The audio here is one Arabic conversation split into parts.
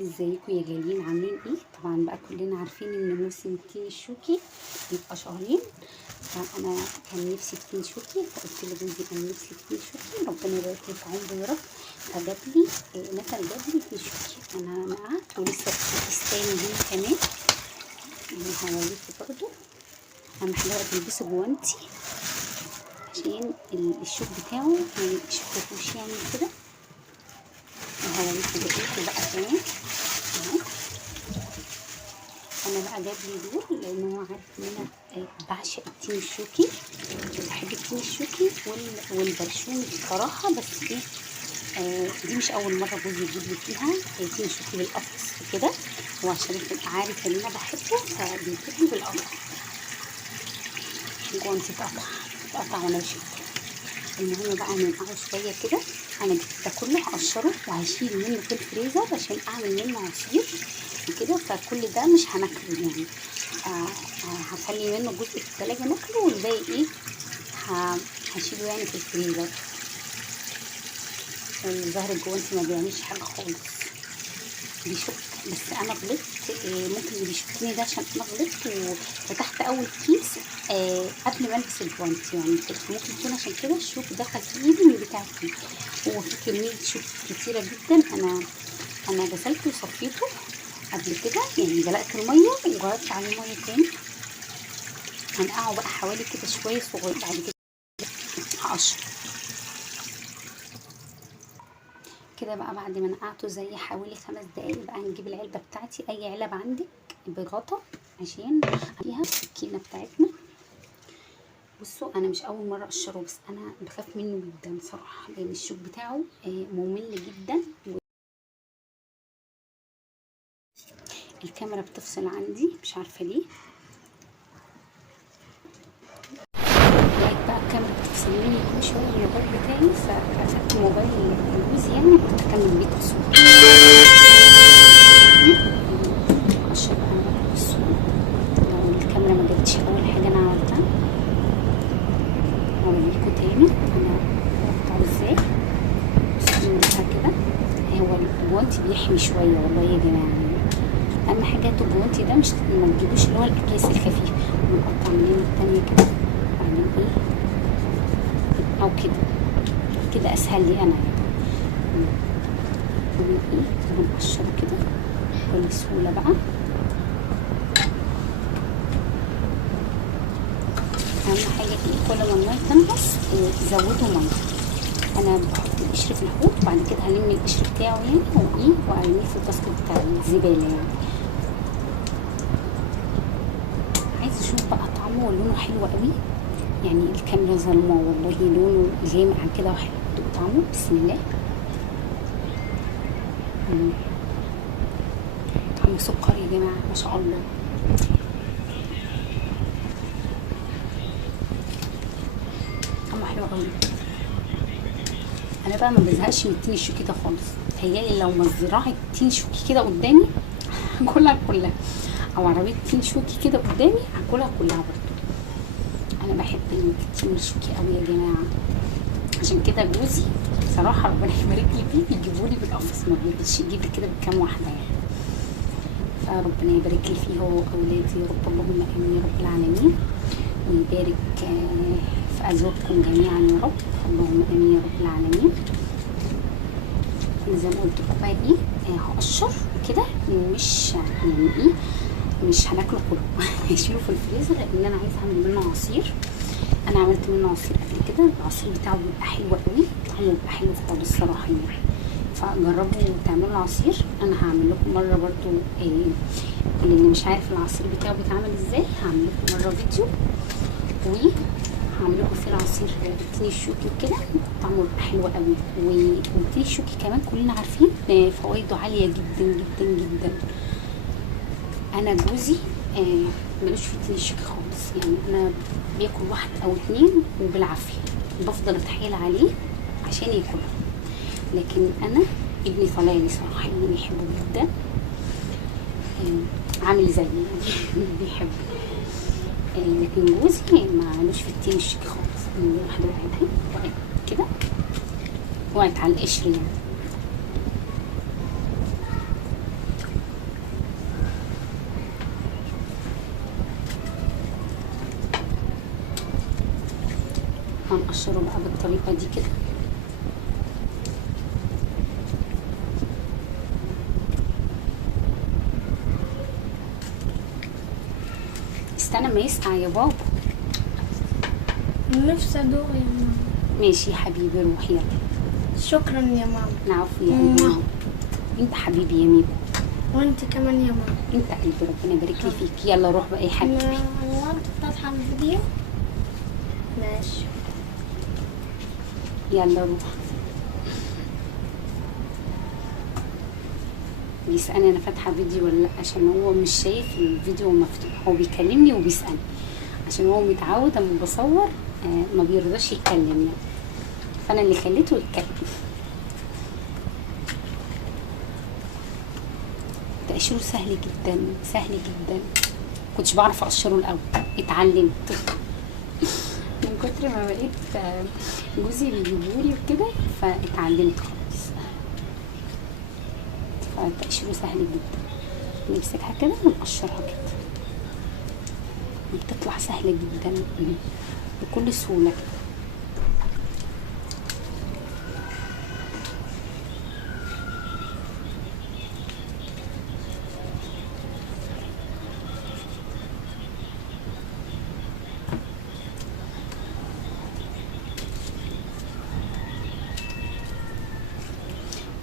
ازيكم يا غاليين، عاملين ايه؟ طبعا بقى كلنا عارفين ان موسم التين الشوكي بيبقى شهرين. فانا كان نفسي في تين شوكي، فقلت لجوزي انا نفسي في تين شوكي، ربنا يبارك لي في عمره يا رب. فجاب لي مثلا جاب لي تين شوكي، انا نقعت ولسه فستاني دي كمان يعني هوريكي برضو. اهم حاجه بقى تلبسوا جوانتي عشان الشوك بتاعه ما يشوفوش يعني كده. هوريكي بقيته بقى كمان. انا بقى جاب لي دول لان هو عارف ان انا بعشق التين الشوكي، بحب التين الشوكي والبرشومي بصراحه. بس ايه، دي مش اول مره جوزي يجيب لي فيها تين الشوكي بالقفص كده، وعشان يبقى عارف ان انا بحبه فبيجيب لي بالقفص. جوانتي اتقطع وانا بشيله. المهم بقى ننقعه شويه كده. انا جبت ده كله هقشره وهشيل منه في الفريزر عشان اعمل منه عصير وكده، فكل ده مش هناكله يعني. هخلي منه جزء في التلاجة ناكله، والباقي ايه هشيله يعني في الفريزر. الظهر الجوانتي ما بيعملش حاجه خالص، بيشك. بس انا غلطت، ممكن اللي بيشكني ده عشان انا غلطت وفتحت اول كيس قبل ما البس الجوانتي يعني كده. ممكن يكون عشان كده الشوك دخل في ايدي من بتاعتي. هو في كميه شوك كتيره جدا. انا غسلته وصفيته قبل كده يعني، دلقت الميه وغيرت عليه ميه تاني. هنقعه بقى حوالي كده شويه صغير، بعد كده هقشر كده بقى. بعد ما نقعته زي حوالي 5 دقايق بقى نجيب العلبه بتاعتي، اي علب عندك بغطا عشان فيها السكينه بتاعتنا. بصوا انا مش اول مره اقشره، بس انا بخاف منه جدا صراحه لان الشوك بتاعه ممل جدا. الكاميرا بتفصل عندي مش عارفه ليه. بقى الكاميرا بتفصل مني كل شويه الموبايل بتاعي، فاخدت موبايل جوزي يعني كنت اكمل بيه تصوير. اقشر بقى. بصوا لو الكاميرا ما جابتش اول حاجه انا عملتها هوريكم تاني انا بقطعه ازاي. بصوا كده، هو الجوانتي بيحمي شويه والله يا جماعه. اهم حاجه الجوانتي ده مش ما تجيبوش اللي هو الاكياس الخفيفه، ونقطع من هنا التانيه كده بعدين ايه او كده اسهل لي انا يعني. ونقشره كده بكل سهوله بقى. اهم حاجه ايه، كل ما الميه تنقص زودوا ميه. انا بحط القشر في الحوض وبعد كده هلم القشر بتاعه يعني وارميه في الباسكت بتاع الزباله يعني. عايز اشوف بقى طعمه ولونه حلو قوي يعني. الكاميرا ظلمه والله، لونه غامق عن كده وحلو. طعمه بسم الله. طعمه سكر يا جماعه ما شاء الله. طعمه حلو قوي. انا بقى ما بزهقش من التين الشوكي ده خالص. تخيلي لو مزرعه تين شوكي كده قدامي هاكلها كلها، او عربيه تين شوكي كده قدامي هاكلها كلها برضه. انا بحب التين الشوكي قوي يا جماعه، عشان كده جوزي صراحه ربنا يبارك لي فيه بيجيبوا لي بالقفص، ما بيجيبش يجيب لي كده بكام واحده يعني. فربنا يبارك لي فيه هو واولادي يا رب، اللهم امين يا رب العالمين، ويبارك في ازواجكم جميعا يا رب، اللهم امين يا رب العالمين. زي ما قلت لكم بقى ايه، هقشر كده مش يعني ايه، مش هناكله كله هشيله في الفريزر لان انا عايزه اعمل منه عصير. انا عملت منه عصير قبل كده، العصير بتاعه بيبقى حلو قوي، طعمه بيبقى حلو خالص صراحه يعني. فجربوا تعملوا عصير. انا هعمل لكم مره برضو اللي مش عارف العصير بتاعه بيتعمل ازاي هعمل لكم مره فيديو، وهعمل لكم فيه العصير التين الشوكي وكده. طعمه بيبقى حلو قوي. والتين الشوكي كمان كلنا عارفين فوائده عاليه جدا جدا جدا. انا جوزي ملوش في التين الشوكي خالص يعني. انا بياكل 1 أو 2 وبالعافيه، بفضل اتحايل عليه عشان ياكلها. لكن انا ابني طالع لي صراحه انه بيحبه جدا، عامل زيي يعني بيحبه. لكن جوزي مالوش في التين الشوكي خالص. واحده وقعت كده، وقعت على القشر يعني. هنقشره بقى بالطريقه دي كده. استنى ما يسقع يا بابا. نفسي ادوق يا ماما. ماشي يا حبيبي، روح يلا. شكرا يا ماما. العفو يا ماما. انت حبيبي يا ميمو. وانت كمان يا ماما. انت قلبي، ربنا يبارك لي فيك. يلا روح بقى يا حبيبي. هو انت فاتحه الفيديو؟ ماشي يلا روح. بيسألني انا فاتحه فيديو ولا لا، عشان هو مش شايف الفيديو مفتوح، هو بيكلمني وبيسألني عشان هو متعود اما بصور ما بيرضاش يتكلم يعني، فانا اللي خليته يتكلم. تقشيره سهل جدا، سهل جدا. كنتش بعرف اقشره الاول، اتعلمت من كتر ما بقيت جوزي بيجيبولي وكده فاتعلمت خالص. فتقشيره سهل جدا، نمسكها كده ونقشرها كده، بتطلع سهله جدا بكل سهوله.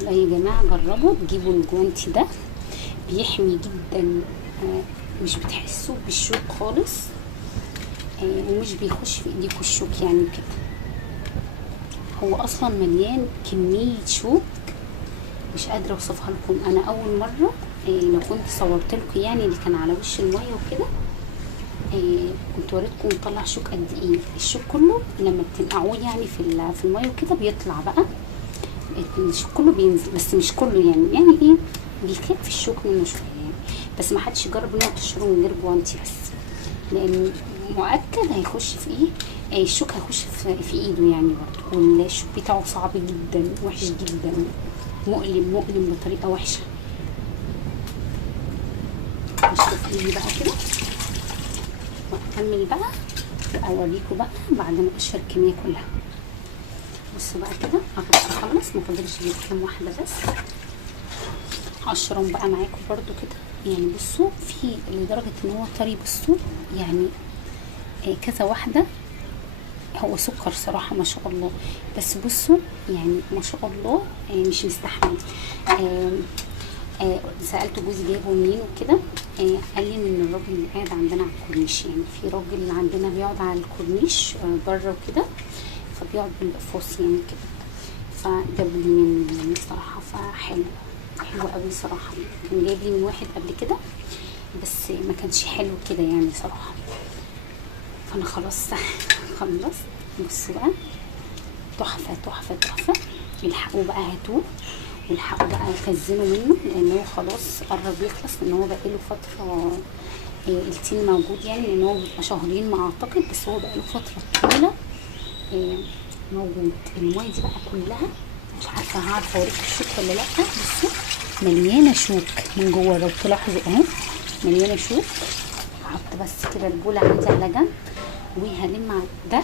والله يا جماعه جربوا تجيبوا الجوانتي ده، بيحمي جدا، مش بتحسوا بالشوك خالص، ومش بيخش في ايديكوا الشوك يعني كده. هو اصلا مليان كميه شوك مش قادره اوصفها لكم. انا اول مره لو كنت صورت لكم يعني اللي كان على وش الميه وكده كنت وريتكم طلع شوك قد ايه. الشوك كله لما بتنقعوه يعني في الميه وكده بيطلع بقى الشوك كله بينزل، بس مش كله يعني ايه، بيخف الشوك منه شويه يعني. بس ما حدش يجرب انه تقشره من غير جوانتي، بس لان مؤكد هيخش في ايه، الشوك هيخش في ايده يعني برضه. والشوك بتاعه صعب جدا، وحش جدا، مؤلم بطريقه وحشه. اشوف ايدي بقى كده واكمل بقى واوريكم بقى بعد ما اقشر الكميه كلها. بصوا بقى كده اخلص، ما فاضلش غير كام واحده بس هقشرهم بقى معاكم برضو كده. يعني بصوا في لدرجه ان هو طري، بصوا يعني كذا واحده. هو سكر صراحه ما شاء الله، بس بصوا يعني ما شاء الله مش مستحمل. سالت جوزي جايبه منين وكده، قال لي من الراجل اللي قاعد عندنا على الكورنيش. يعني في راجل عندنا بيقعد على الكورنيش بره وكده، فبيقعد بالاقفاص يعني كده، فجاب لي من صراحه. فحلو قوي صراحه. كان جايب لي من واحد قبل كده بس ما كانش حلو كده يعني صراحه. فانا خلاص خلصت. بصوا بقى تحفه تحفه تحفه. الحقوا بقى هاتوه والحقوا بقى خزنوا منه، لان هو خلاص قرب يخلص، لان هو بقاله فتره التين موجود يعني، لان هو بيبقى شهرين ما اعتقد، بس هو بقاله فتره طويله موجود. المايه دي بقى كلها مش عارفه هعرف اوريكم الشوك ولا لا. بصوا مليانه شوك من جوه، لو تلاحظوا اهو مليانه شوك. هحط بس كده البوله عندي على جنب، وهلم ده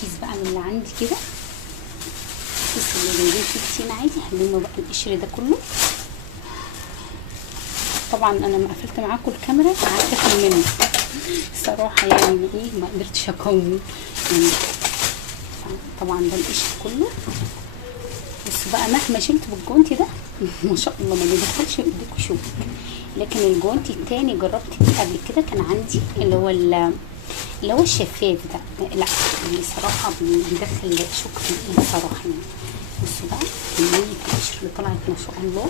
كيس بقى من اللي عندي كده، الكيس اللي جايبين فيه التين عادي. هلم بقى القشر ده كله. طبعا انا ما قفلت معاكم الكاميرا، قعدت اكل منه الصراحه يعني ايه، ما قدرتش اقاوم يعني. طبعا ده القشر كله. بس بقى مهما شلت بالجوانتي ده ما شاء الله ما بيدخلش بايديكوا شوك. لكن الجوانتي التاني جربت قبل كده، كان عندي اللي هو الشفاف ده، لا اللي صراحه بيدخل شوك في الايد صراحه يعني. بصوا بقى كميه القشر اللي طلعت ما شاء الله.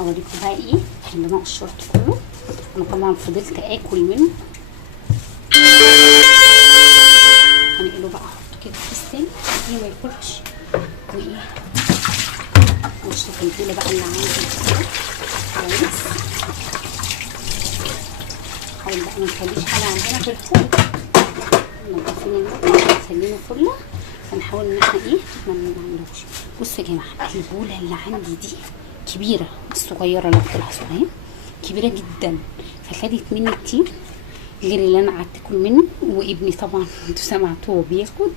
هوريكم بقى ايه اللي انا قشرته كله. انا طبعا فضلت اكل منه. هنقله بقى احطه كده في السن ما ياكلش، وايه واشوف البوله بقى اللي عندي كده كويس. حاول بقى ما نخليش حاجه عندنا في الفرن، نضفين المطبخ نخليه فله، فنحاول ان احنا ايه ما نعملوش. بصوا يا جماعه البوله اللي عندي دي كبيره، الصغيره لو تلاحظوا اهي كبيره جدا، فخدت مني التين غير اللي انا قعدت اكل منه، وابني طبعا انتوا سمعتوه بياخد.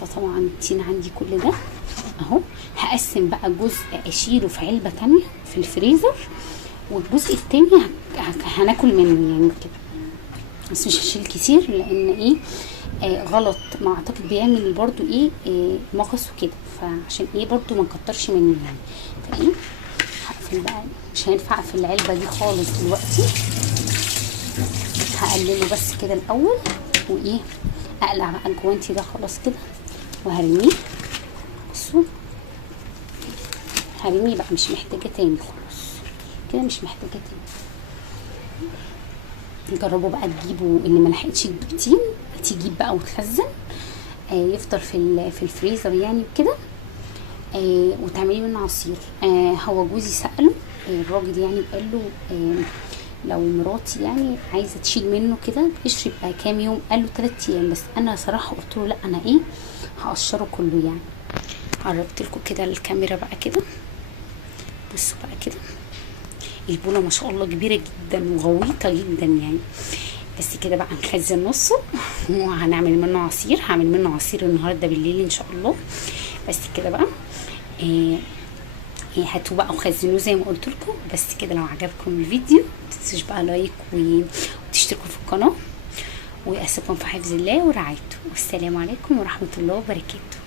فطبعا التين عندي كل ده اهو. هقسم بقى جزء اشيله في علبه تانية في الفريزر، والجزء التاني هناكل منه يعني كده، بس مش هشيل كتير لان ايه غلط، ما اعتقد بيعمل برضو ايه مغص وكده، فعشان ايه برضو ما نكترش منه يعني. فايه هقفل بقى، مش هينفع اقفل العلبه دي خالص دلوقتي، هقلله بس كده الاول، وايه اقلع بقى الجوانتي ده خلاص كده وهرميه. بصوا هرميه بقى، مش محتاجه تاني خلاص كده، مش محتاجه تاني. جربوا بقى تجيبوا اللي ملحقتش تجيب تين، تجيب بقى وتخزن يفضل في الفريزر يعني وكده، وتعملي منه عصير. هو جوزي سأله الراجل يعني، قال له لو مراتي يعني عايزه تشيل منه كده قشر يبقى كام يوم، قال له 3 ايام. بس انا صراحه قلت له لا، انا ايه هقشره كله يعني. قربت لكم كده الكاميرا بقى كده، بصوا بقى كده البوله ما شاء الله كبيره جدا وغويطه جدا يعني. بس كده بقى نخزن نصه وهنعمل منه عصير، هعمل منه عصير النهارده بالليل ان شاء الله. بس كده بقى هاتوا بقى وخزنوه زي ما قلت لكم. بس كده لو عجبكم الفيديو متنسوش بقى لايك وتشتركوا في القناه، واسيبكم في حفظ الله ورعايته، والسلام عليكم ورحمه الله وبركاته.